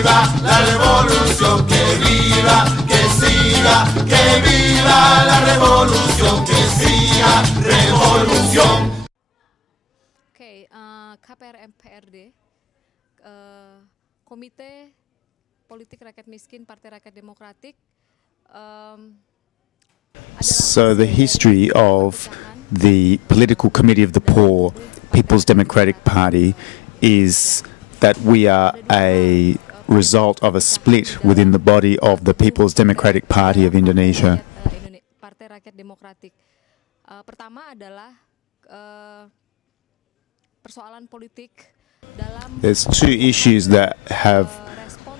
viva la revolución, que viva, que siga, que viva la revolución, que siga, revolución. Oke, KPRM-PRD, Komite Politik Rakyat Miskin Partai Rakyat Demokratik. So the history of the Political Committee of the Poor, People's Democratic Party, is that we are a result of a split within the body of the People's Democratic Party of Indonesia. Partai Rakyat Demokratik. Pertama adalah persoalan politik dalam. There's two issues that have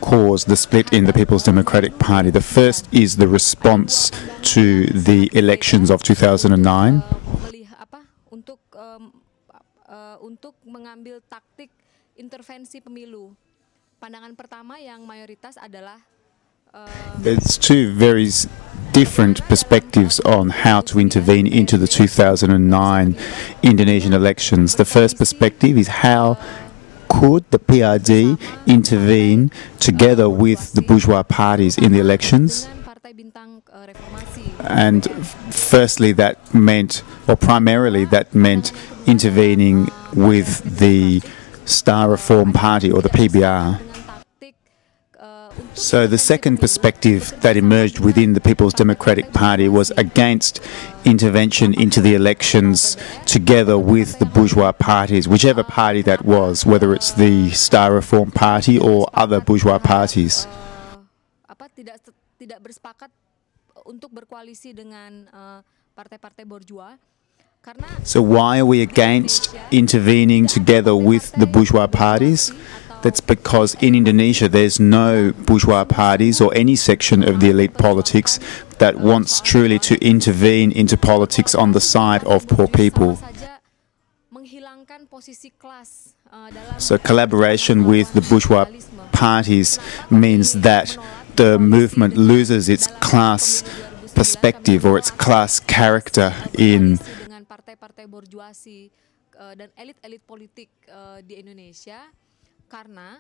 caused the split in the People's Democratic Party. The first is the response to the elections of 2009. Untuk mengambil taktik intervensi pemilu. Pandangan pertama yang mayoritas adalah There's two very different perspectives on how to intervene into the 2009 Indonesian elections. The first perspective is how could the PRD intervene together with the bourgeois parties in the elections? And firstly, that meant, or primarily, that meant intervening with the Star Reform Party, or the PBR. So the second perspective that emerged within the People's Democratic Party was against intervention into the elections together with the bourgeois parties, whichever party that was, whether it's the Star Reform Party or other bourgeois parties. Tidak bersepakat untuk berkoalisi dengan partai-partai bourgeois. So why are we against intervening together with the bourgeois parties? That's because in Indonesia there's no bourgeois parties or any section of the elite politics that wants truly to intervene into politics on the side of poor people. So collaboration with the bourgeois parties means that the movement loses its class perspective or its class character in partai-partai bourgeoisie dan elit-elit politik di Indonesia, karena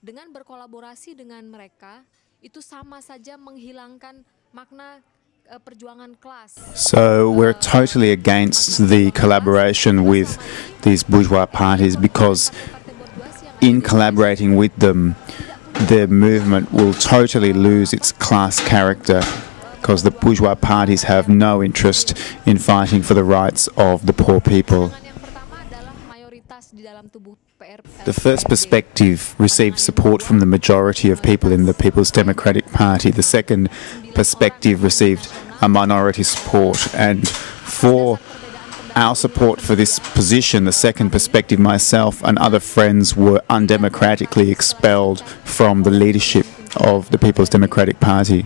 dengan berkolaborasi dengan mereka itu sama saja menghilangkan makna perjuangan kelas. So we're totally against the collaboration with these bourgeois parties because in collaborating with them, the movement will totally lose its class character, because the bourgeois parties have no interest in fighting for the rights of the poor people. The first perspective received support from the majority of people in the People's Democratic Party. The second perspective received a minority support. And for our support for this position, the second perspective, myself and other friends were undemocratically expelled from the leadership of the People's Democratic Party.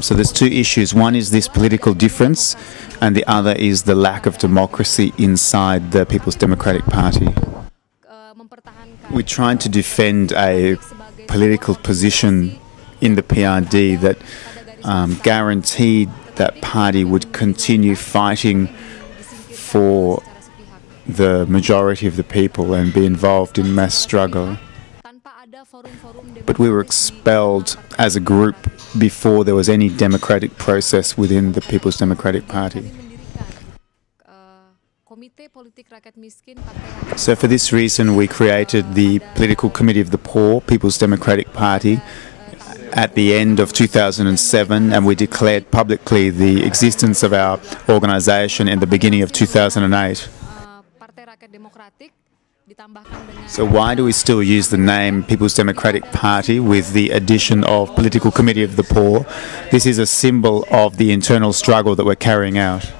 So there's two issues. One is this political difference, and the other is the lack of democracy inside the People's Democratic Party. We're trying to defend a political position in the PRD that guaranteed that party would continue fighting for the majority of the people and be involved in mass struggle. But we were expelled as a group before there was any democratic process within the People's Democratic Party. So for this reason, we created the Political Committee of the Poor, People's Democratic Party, at the end of 2007, and we declared publicly the existence of our organisation in the beginning of 2008. So why do we still use the name People's Democratic Party with the addition of Political Committee of the Poor? This is a symbol of the internal struggle that we're carrying out.